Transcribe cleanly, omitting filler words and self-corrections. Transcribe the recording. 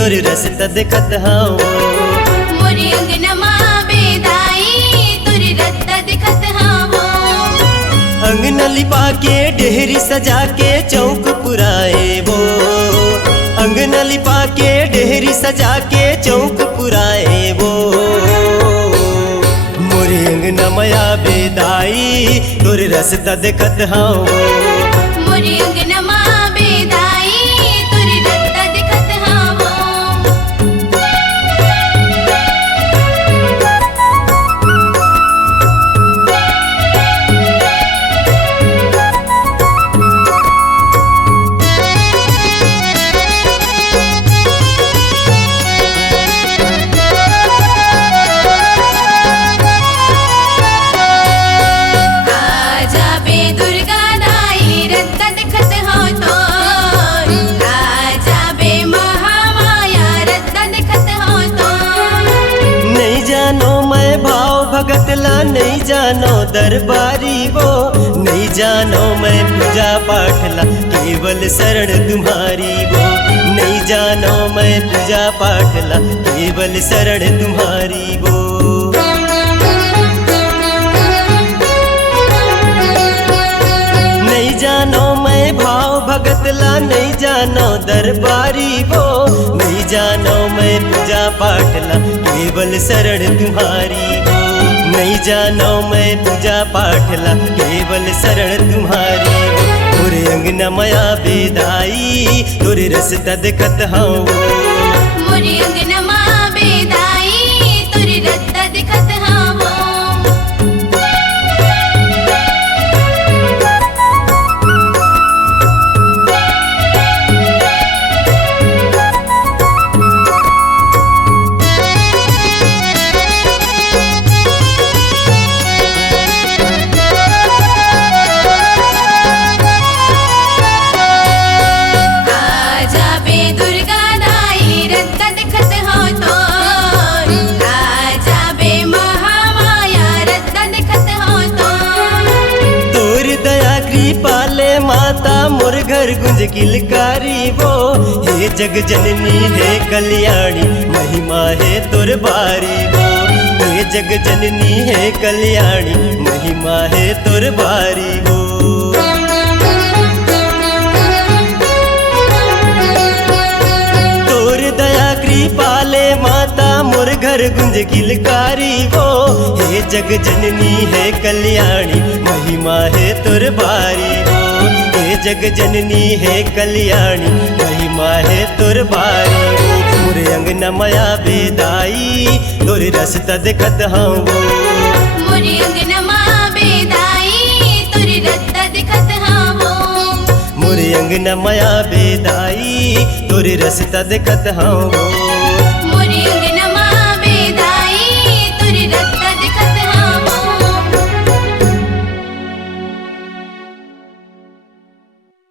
तोर रस्ता देखत हाओ। मोरे अंगनमा बेदाई तोर रस्ता देखत हाओ। अंगना लिपा के डेहरी सजा के चौक पुराए वो। अंगना लिपा के डेहरी सजा के चौक पुराए वो। मोरे अंगना मया बेदाई तोर रस्ता देखत हाओ। मोरे अंगनमा बेदाई तोर रस्ता देखत हाओ। भगतला नहीं जानो दरबारी वो। नहीं जानो मैं पूजा पाठला केवल शरण तुम्हारी वो। नहीं जानो मैं पूजा पाठला केवल शरण तुम्हारी वो। नहीं जानो मैं भाव भगतला नहीं जानो दरबारी वो। नहीं जानो मैं पूजा पाठला केवल शरण तुम्हारी वो। नहीं जानो मैं पूजा पाठला केवल शरण तुम्हारी वो। तोरे अंगना मया बेदाई तोरे रस्ता देखत हाओ। मोरे अंगनमा बेदाई तोर रस्ता देखत हाओ। माता मोर घर गुंज किलकारी वो। हे जग जननी है कल्याणी महिमा है तोर बारी वो। हे जग जननी है कल्याणी महिमा है तोर बारी वो। तोर दया कृपाले माता मोर घर गुंज किलकारी वो। हे जग जननी है कल्याणी महिमा है तोर बारी वो। जग जननी है कल्याणी महिमा है तोर बारी वो। मोरे अंगना मया बेदाई तोर रस्ता देखत हाओ। मोरे अंगनमा बेदाई तोर रस्ता देखत हाओ। मोरे अंगना मया बेदाई तोर रस्ता देखत हाओ।